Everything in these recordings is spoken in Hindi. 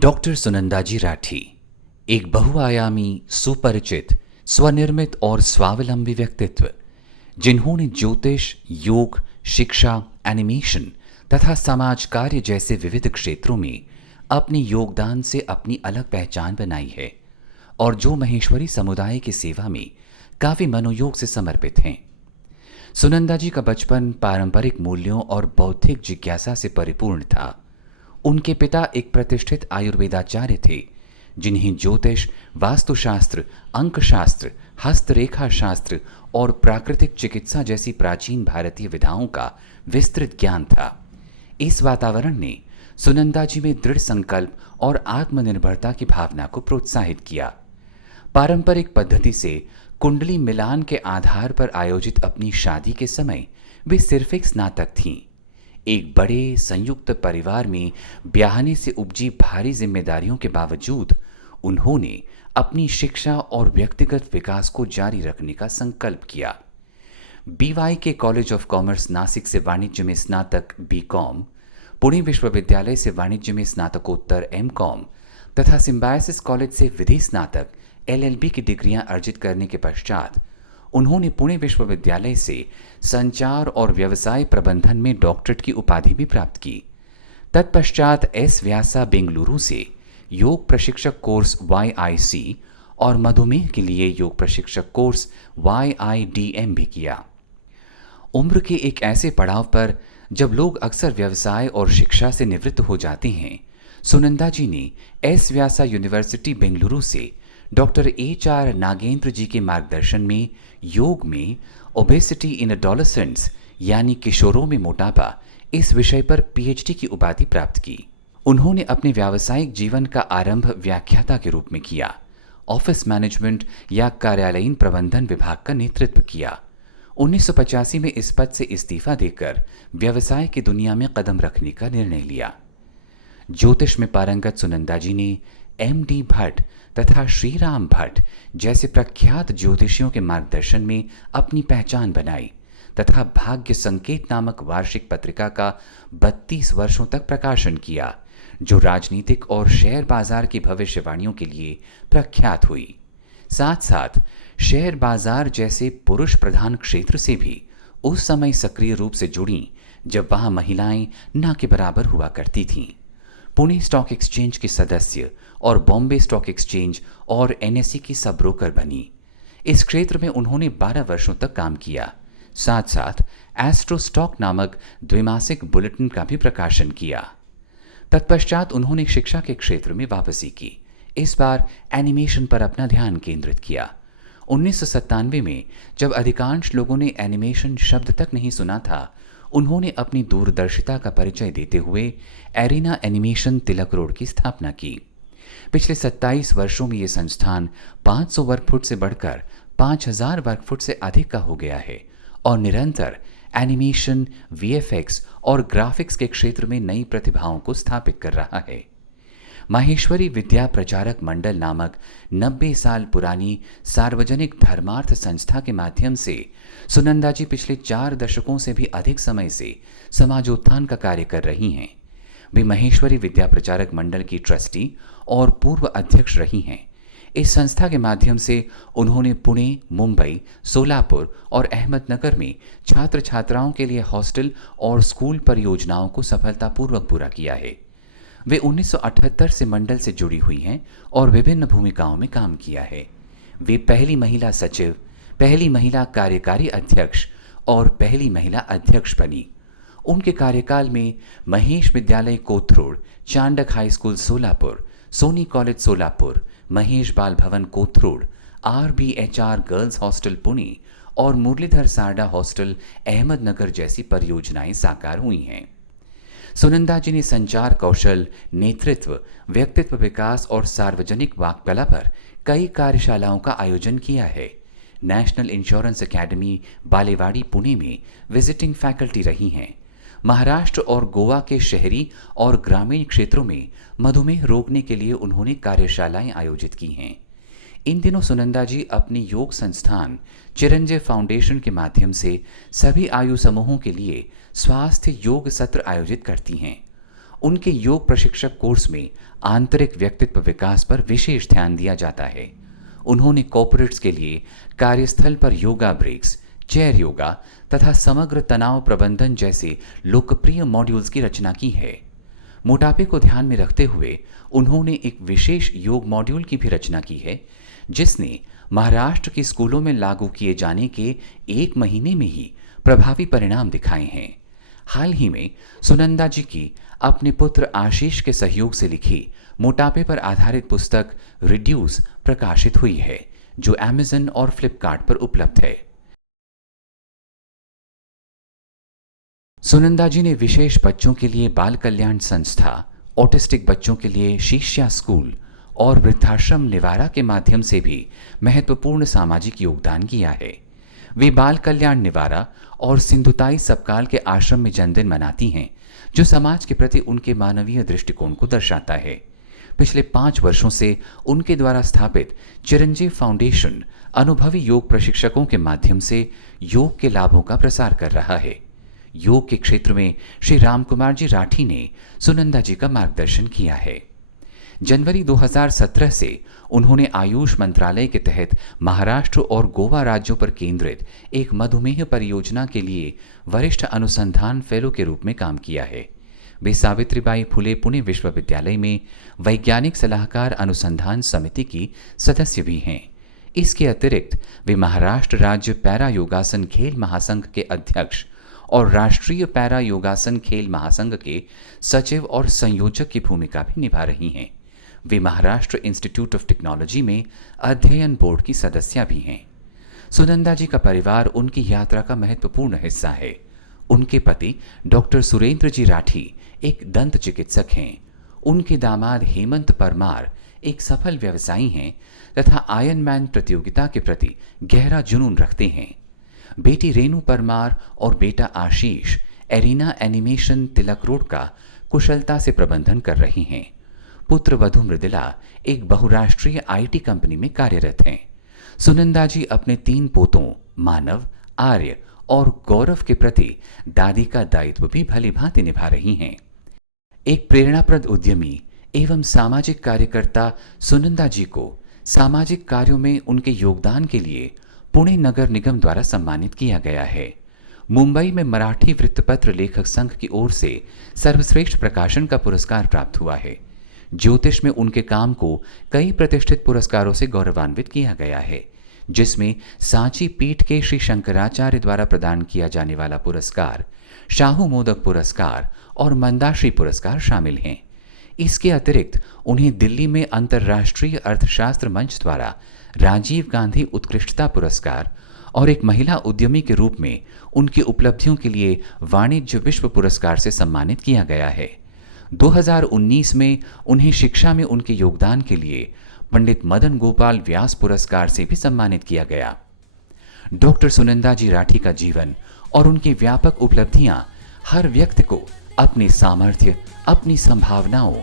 डॉक्टर सुनंदाजी राठी एक बहुआयामी, सुपरिचित, स्वनिर्मित और स्वावलंबी व्यक्तित्व, जिन्होंने ज्योतिष, योग, शिक्षा, एनिमेशन तथा समाज कार्य जैसे विविध क्षेत्रों में अपने योगदान से अपनी अलग पहचान बनाई है और जो महेश्वरी समुदाय की सेवा में काफी मनोयोग से समर्पित हैं। सुनंदाजी का बचपन पारंपरिक मूल्यों और बौद्धिक जिज्ञासा से परिपूर्ण था। उनके पिता एक प्रतिष्ठित आयुर्वेदाचार्य थे, जिन्हें ज्योतिष, वास्तुशास्त्र, अंकशास्त्र, हस्तरेखा शास्त्र और प्राकृतिक चिकित्सा जैसी प्राचीन भारतीय विधाओं का विस्तृत ज्ञान था। इस वातावरण ने सुनंदाजी में दृढ़ संकल्प और आत्मनिर्भरता की भावना को प्रोत्साहित किया। पारंपरिक पद्धति से कुंडली मिलान के आधार पर आयोजित अपनी शादी के समय वे सिर्फ एक स्नातक थीं। एक बड़े संयुक्त परिवार में ब्याहने से उपजी भारी जिम्मेदारियों के बावजूद उन्होंने अपनी शिक्षा और व्यक्तिगत विकास को जारी रखने का संकल्प किया। बीवाई के कॉलेज ऑफ कॉमर्स नासिक से वाणिज्य में स्नातक बीकॉम, पुणे विश्वविद्यालय से वाणिज्य में स्नातकोत्तर एमकॉम तथा सिम्बायोसिस कॉलेज से विधि स्नातक एलएलबी की डिग्रियां अर्जित करने के पश्चात उन्होंने पुणे विश्वविद्यालय से संचार और व्यवसाय प्रबंधन में डॉक्टरेट की उपाधि भी प्राप्त की। तत्पश्चात एस व्यासा बेंगलुरु से योग प्रशिक्षक कोर्स YIC और मधुमेह के लिए योग प्रशिक्षक कोर्स YIDM भी किया। उम्र के एक ऐसे पड़ाव पर जब लोग अक्सर व्यवसाय और शिक्षा से निवृत्त हो जाते हैं, सुनंदाजी ने एस व्यासा यूनिवर्सिटी बेंगलुरु से डॉक्टर HR नागेंद्र जी के मार्गदर्शन में योग में ओबेसिटी इन एडोलेसेंट्स यानी किशोरों में मोटापा इस विषय पर PhD की उपाधि प्राप्त की। उन्होंने अपने व्यावसायिक जीवन का आरंभ व्याख्याता के रूप में किया। ऑफिस मैनेजमेंट या कार्यालयीन प्रबंधन विभाग का नेतृत्व किया। 1985 में इस पद से इस्तीफा देकर व्यवसाय की दुनिया में कदम रखने का निर्णय लिया। ज्योतिष में पारंगत सुनंदाजी ने MD भट्ट तथा श्रीराम भट्ट जैसे प्रख्यात ज्योतिषियों के मार्गदर्शन में अपनी पहचान बनाई तथा भाग्य संकेत नामक वार्षिक पत्रिका का 32 वर्षों तक प्रकाशन किया, जो राजनीतिक और शेयर बाजार की भविष्यवाणियों के लिए प्रख्यात हुई। साथ साथ शेयर बाजार जैसे पुरुष प्रधान क्षेत्र से भी उस समय सक्रिय रूप से जुड़ी जब वहां महिलाएं न के बराबर हुआ करती थीं। पुणे स्टॉक एक्सचेंज की सदस्य और बॉम्बे स्टॉक एक्सचेंज और NSE की सब ब्रोकर बनी। इस क्षेत्र में उन्होंने 12 वर्षों तक काम किया। साथ साथ एस्ट्रो स्टॉक नामक द्विमासिक बुलेटिन का भी प्रकाशन किया। तत्पश्चात उन्होंने शिक्षा के क्षेत्र में वापसी की। इस बार एनिमेशन पर अपना ध्यान केंद्रित किया। 1997 में जब अधिकांश लोगों ने एनिमेशन शब्द तक नहीं सुना था, उन्होंने अपनी दूरदर्शिता का परिचय देते हुए एरिना एनिमेशन तिलक रोड की स्थापना की। पिछले 27 वर्षों में यह संस्थान 500 वर्ग फुट से बढ़कर 5000 वर्ग फुट से अधिक का हो गया है और निरंतर एनिमेशन, VFX और ग्राफिक्स के क्षेत्र में नई प्रतिभाओं को स्थापित कर रहा है। माहेश्वरी विद्या प्रचारक मंडल नामक 90 साल पुरानी सार्वजनिक धर्मार्थ संस्था के माध्यम से सुनंदाजी पिछले 4 दशकों से भी अधिक समय से समाजोत्थान का कार्य कर रही हैं। वे महेश्वरी विद्या प्रचारक मंडल की ट्रस्टी और पूर्व अध्यक्ष रही हैं। इस संस्था के माध्यम से उन्होंने पुणे, मुंबई, सोलापुर और अहमदनगर में छात्र छात्राओं के लिए हॉस्टल और स्कूल परियोजनाओं को सफलतापूर्वक पूरा किया है। वे 1978 से मंडल से जुड़ी हुई हैं और विभिन्न भूमिकाओं में काम किया है। वे पहली महिला सचिव, पहली महिला कार्यकारी अध्यक्ष और पहली महिला अध्यक्ष बनी। उनके कार्यकाल में Mahesh Vidyalaya Kothrud, Chandak high school Solapur, Soni college Solapur, Mahesh Bal Bhavan Kothrud, RBHR girls hostel Pune और मुरलीधर सारडा हॉस्टल अहमदनगर जैसी परियोजनाएं साकार हुई हैं। सुनंदाजी ने संचार कौशल, नेतृत्व, व्यक्तित्व विकास और सार्वजनिक वाक्कला पर कई कार्यशालाओं का आयोजन किया है। National insurance academy Balewadi Pune में विजिटिंग फैकल्टी रही हैं। महाराष्ट्र और गोवा के शहरी और ग्रामीण क्षेत्रों में मधुमेह रोकने के लिए उन्होंने कार्यशालाएं आयोजित की हैं। इन दिनों सुनंदाजी अपनी योग संस्थान चिरंजीव फाउंडेशन के माध्यम से सभी आयु समूहों के लिए स्वास्थ्य योग सत्र आयोजित करती हैं उनके योग प्रशिक्षक कोर्स में आंतरिक व्यक्तित्व विकास पर विशेष ध्यान दिया जाता है। उन्होंने कॉर्पोरेट्स के लिए कार्यस्थल पर योगा ब्रेक्स, चेयर योगा तथा समग्र तनाव प्रबंधन जैसे लोकप्रिय मॉड्यूल्स की रचना की है। मोटापे को ध्यान में रखते हुए उन्होंने एक विशेष योग मॉड्यूल की भी रचना की है, जिसने महाराष्ट्र के स्कूलों में लागू किए जाने के 1 महीने में ही प्रभावी परिणाम दिखाए हैं। हाल ही में सुनंदा जी की अपने पुत्र आशीष के सहयोग से लिखी मोटापे पर आधारित पुस्तक रिड्यूस प्रकाशित हुई है, जो अमेज़न और फ्लिपकार्ट पर उपलब्ध है। सुनंदा जी ने विशेष बच्चों के लिए बाल कल्याण संस्था, ऑटिस्टिक बच्चों के लिए शिष्या स्कूल और वृद्धाश्रम निवारा के माध्यम से भी महत्वपूर्ण सामाजिक योगदान किया है। वे बाल कल्याण निवारा और सिंधुताई सबकाल के आश्रम में जन्मदिन मनाती हैं, जो समाज के प्रति उनके मानवीय दृष्टिकोण को दर्शाता है। पिछले 5 वर्षों से उनके द्वारा स्थापित चिरंजीव फाउंडेशन अनुभवी योग प्रशिक्षकों के माध्यम से योग के लाभों का प्रसार कर रहा है। योग के क्षेत्र में श्री रामकुमार जी राठी ने सुनंदा जी का मार्गदर्शन किया है। जनवरी 2017 से उन्होंने आयुष मंत्रालय के तहत महाराष्ट्र और गोवा राज्यों पर केंद्रित एक मधुमेह परियोजना के लिए वरिष्ठ अनुसंधान फेलो के रूप में काम किया है। वे सावित्रीबाई फुले पुणे विश्वविद्यालय में वैज्ञानिक सलाहकार अनुसंधान समिति की सदस्य भी हैं। इसके अतिरिक्त वे महाराष्ट्र राज्य पैरा योगासन खेल महासंघ के अध्यक्ष और राष्ट्रीय पैरा योगासन खेल महासंघ के सचिव और संयोजक की भूमिका भी निभा रही हैं। वे महाराष्ट्र इंस्टीट्यूट ऑफ टेक्नोलॉजी में अध्ययन बोर्ड की सदस्य भी हैं। सुनंदा जी का परिवार उनकी यात्रा का महत्वपूर्ण हिस्सा है। उनके पति डॉक्टर सुरेंद्र जी राठी एक दंत चिकित्सक हैं। उनके दामाद हेमंत परमार एक सफल व्यवसायी हैं तथा आयरन मैन प्रतियोगिता के प्रति गहरा जुनून रखते हैं। बेटी रेणु परमार और बेटा आशीष एरिना एनिमेशन तिलक रोड का कुशलता से प्रबंधन कर रही हैं। पुत्र वधु मृदुला एक बहुराष्ट्रीय आईटी कंपनी में कार्यरत हैं। सुनंदा जी अपने 3 पोतों मानव, आर्य और गौरव के प्रति दादी का दायित्व भी भली भांति निभा रही हैं। एक प्रेरणाप्रद उद्यमी एवं सामाजिक कार्यकर्ता सुनंदा जी को सामाजिक कार्यों में उनके योगदान के लिए पुणे नगर निगम द्वारा सम्मानित किया गया है। मुंबई में मराठी वृत्तपत्र लेखक संघ की ओर से सर्वश्रेष्ठ प्रकाशन का पुरस्कार प्राप्त हुआ है। ज्योतिष में उनके काम को कई प्रतिष्ठित पुरस्कारों से गौरवान्वित किया गया है, जिसमें सांची पीठ के श्री शंकराचार्य द्वारा प्रदान किया जाने वाला पुरस्कार, शाहू मोदक पुरस्कार और मंदाश्री पुरस्कार शामिल हैं। इसके अतिरिक्त उन्हें दिल्ली में अंतर्राष्ट्रीय अर्थशास्त्र मंच द्वारा राजीव गांधी उत्कृष्टता पुरस्कार और एक महिला उद्यमी के रूप में उनकी उपलब्धियों के लिए वाणिज्य विश्व पुरस्कार से सम्मानित किया गया है। 2019 में उन्हें शिक्षा में उनके योगदान के लिए पंडित मदन गोपाल व्यास पुरस्कार से भी सम्मानित किया गया। डॉक्टर सुनंदा जी राठी का जीवन और उनकी व्यापक उपलब्धियां हर व्यक्ति को अपने सामर्थ्य, अपनी संभावनाओं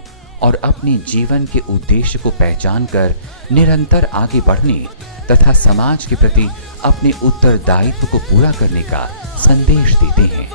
और अपने जीवन के उद्देश्य को पहचान कर निरंतर आगे बढ़ने तथा समाज के प्रति अपने उत्तरदायित्व को पूरा करने का संदेश देते हैं।